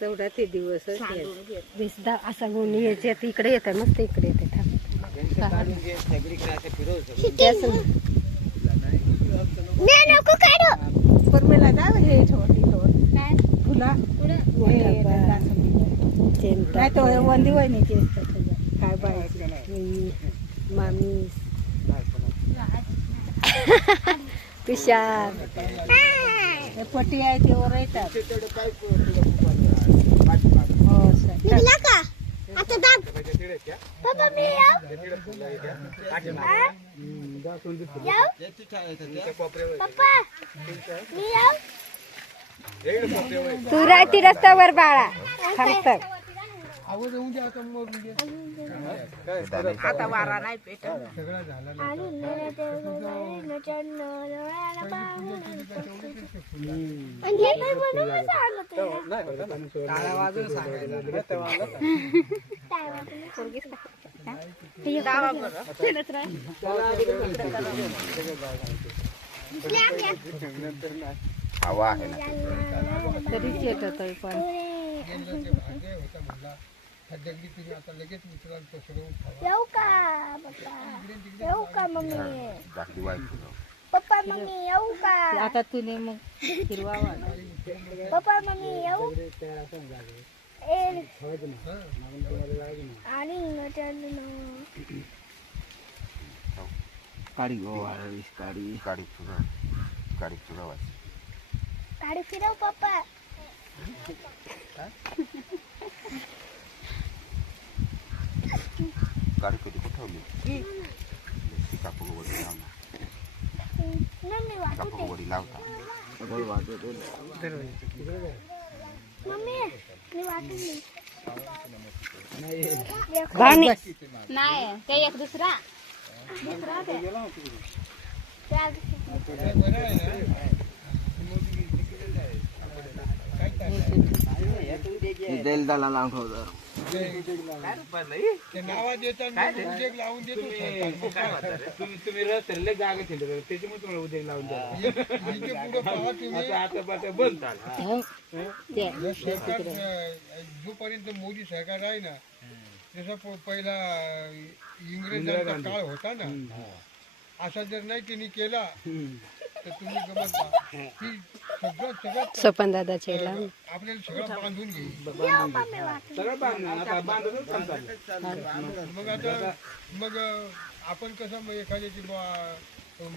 तेवढा ते दिवस असा गुण यायचे इकडे येतात मस्त इकडे येते पण मला जा हे छोटी फुला नाही तो वंदी वहिनीची काय बाय मामी तुषार पट्टी आहे ते वर येतात हो सर आता दाब पप्पा मी पप्पा मी तू राहती रस्त्यावर बाळा थांबत आता वारा नाही पेट हवा आहे ना तरीच येत होतं पण येऊ का पप्पा येऊ का मम्मी पप्पा मम्मी येऊ का आता तुने मग हिरवा पप्पा मम्मी येऊ आणि गाडी गो गाडी गाडी तुझा गाडी तुझा गाडी फिरव पप्पा गाडी कधी कुठवली कापूगोडी लावला कापूगोडी लावता मम्मी मी वाटली नाही ते एक दुसरा तेल त्याला लावून ठेवतो तुम्ही रस्त्याला जागा ठेवले त्याच्यामुळे तुम्हाला उद्या लावून जोपर्यंत मोदी सरकार आहे ना जसा पहिला इंग्रजांचा काळ होता ना असा जर नाही त्यांनी केला तर तुम्ही गमत सोपन दादाचे आपल्याला सगळं बांधून घेईल सगळं मग आता मग आपण कसं एखाद्याची